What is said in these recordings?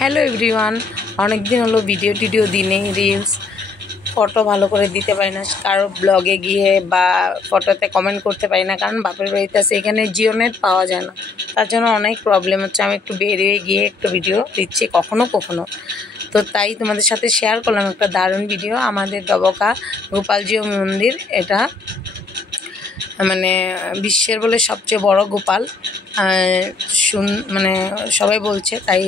Hello everyone, অনেক দিন হলো ভিডিও টিডিও দিনে রিলস ফটো ভালো করে দিতে পারি না, কারো ব্লগে গিয়ে বা ফটোতে কমেন্ট করতে পারি না, কারণ বাপের বাড়িতে আছে, এখানে জিও নেট পাওয়া যায় না, তার জন্য অনেক প্রবলেম হচ্ছে। আমি একটু বেরিয়ে গিয়ে একটু ভিডিও দিচ্ছি কখনো কখনো, তো তাই তোমাদের সাথে শেয়ার করলাম একটা দারুণ ভিডিও। আমাদের ডবকা গোপালজিও মন্দির, এটা মানে বিশ্বের বলে সবচেয়ে বড় গোপাল, মানে সবাই বলছে, তাই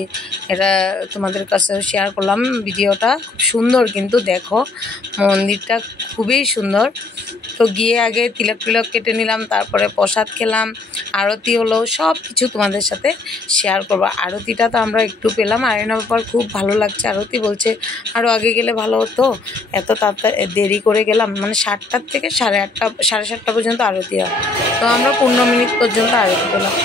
এটা তোমাদের কাছে শেয়ার করলাম। ভিডিওটা খুব সুন্দর, কিন্তু দেখো মন্দিরটা খুবই সুন্দর। তো গিয়ে আগে তিলক টিলক কেটে নিলাম, তারপরে প্রসাদ খেলাম, আরতি হলো, সব কিছু তোমাদের সাথে শেয়ার করবো। আরতিটা তো আমরা একটু পেলাম, আরিনা ব্যাপার খুব ভালো লাগছে আরতি, বলছে আরও আগে গেলে ভালো হতো, এত তাড়াতাড়ি দেরি করে গেলাম, মানে 7টার থেকে 8:30 7:30 পর্যন্ত আরতি হয়, তো আমরা 15 মিনিট পর্যন্ত আরতি পেলাম।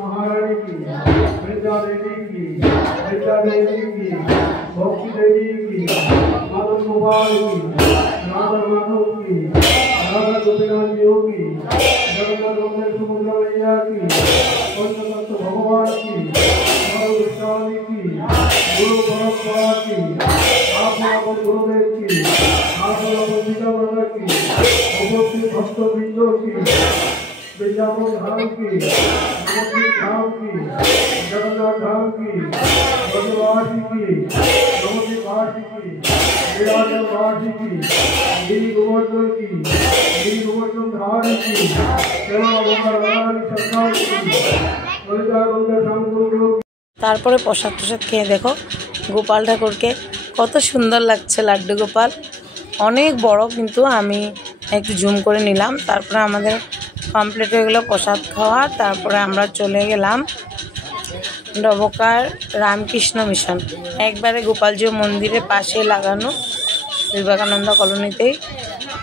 महारानी की, वृंदा देवी की, वृंदा देवी की, भक्ति देवी की, मदन गोपाल की, राधा माधव की, राधा गोपीनाथ जी की, जगन्नाथ मंदिर सुभद्रा मैया की, पंचतत्व भगवान की, गुरु विशाली की, गुरु परंपरा की, आप गुरुदेव की, आप पिता माता की, उपस्थित भक्तवृंदों की, वृंदावन धाम की, नवद्वीप धाम की, जगन्नाथ धाम की, ब्रजवासी की, नवद्वीपवासी की, लीलाचलवासी की, गिरि गोवर्धन की, गिरि गोवर्धन धारी की, सेवा मंगलवारी सरकार की, ललिता गंगा शांकुर। তারপরে প্রসাদ টসাদ খেয়ে দেখো গোপাল ঠাকুরকে কত সুন্দর লাগছে, লাড্ডু গোপাল অনেক বড়, কিন্তু আমি একটু জুম করে নিলাম। তারপরে আমাদের কমপ্লিট হয়ে গেলো প্রসাদ খাওয়া, তারপরে আমরা চলে গেলাম ডবকার রামকৃষ্ণ মিশন, একবারে গোপালজিও মন্দিরের পাশে লাগানো বিবেকানন্দ কলোনিতেই।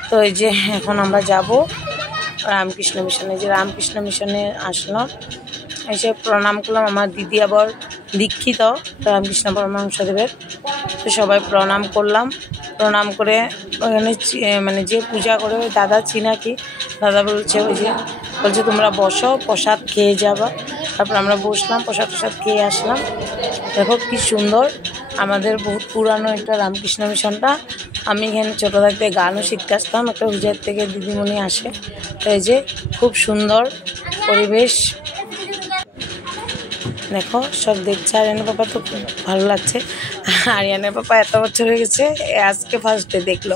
তো এই যে এখন আমরা যাব রামকৃষ্ণ মিশনে, যে রামকৃষ্ণ মিশনে আসলাম, এসে প্রণাম করলাম। আমার দিদি আবার দীক্ষিত রামকৃষ্ণ পরমহংসদেবের, তো সবাই প্রণাম করলাম। প্রণাম করে ওখানে মানে যে পূজা করে ওই দাদা চিনাকি দাদা বলছে, ওই যে বলছে তোমরা বসো, প্রসাদ খেয়ে যাবা। তারপর আমরা বসলাম, প্রসাদ টসাদ খেয়ে আসলাম। দেখো কি সুন্দর, আমাদের বহুত পুরানো একটা রামকৃষ্ণ মিশনটা। আমি এখানে ছোটো থাকতে গানও শিখতে আসতাম, একটা হুজার থেকে দিদিমণি আসে। তো এই যে খুব সুন্দর পরিবেশ, দেখো সব দেখছে। আরিয়ানের পাপা তো খুব ভালো লাগছে, আরিয়ানের পাপা এত বছর হয়ে গেছে, আজকে ফার্স্ট ডে দেখলো।